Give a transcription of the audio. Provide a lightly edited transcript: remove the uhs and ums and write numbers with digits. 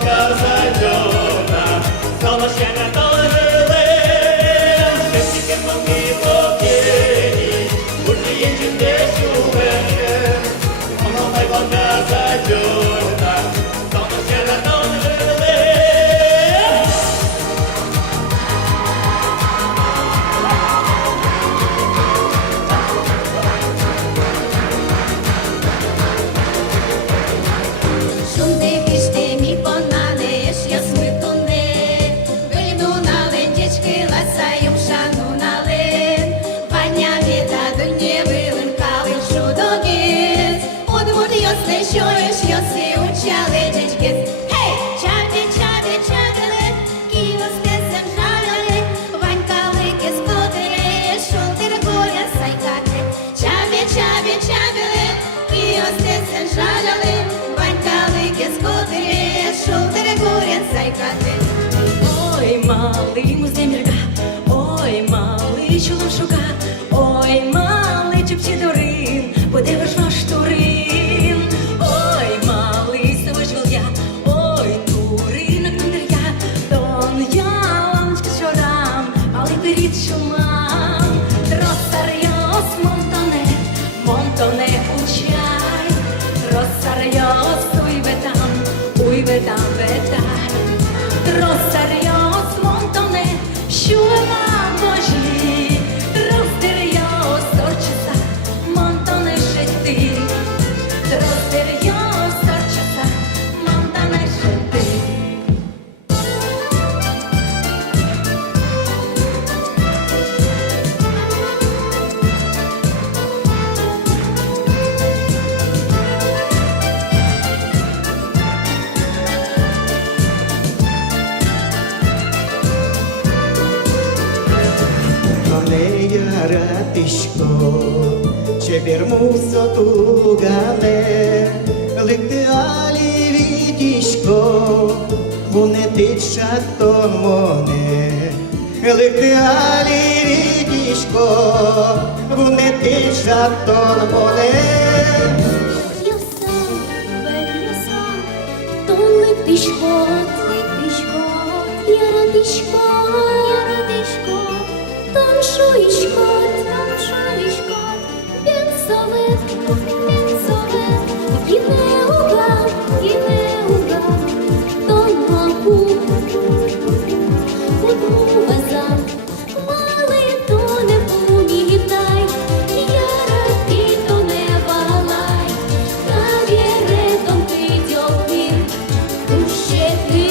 Волга зальона, снова ще не долили, шепчики мовні покині, бурні інші десь у вечір. Ой, Волга зальона, снова ще не долили. Ой, малий муздемірка, ой, малий чолошука, ой, малий чепчідорин, подивиш наш турин. Ой, малий савиш вол'я, ой, туринок тундря, тон я ламчка чорам, малий перед шумам. Росарйос монтоне, монтоне учай, Росарйос уй ветам ветай. Росарйос монтоне, шума божі, Росарйос торчеса, монтоне шети, Росарйос торчеса, монтоне шети. Yaratışko, çeber muso tugale, likte ali vidişko, hunetit şaton mone, likte ali vidişko, hunetit şaton mone. Ще ти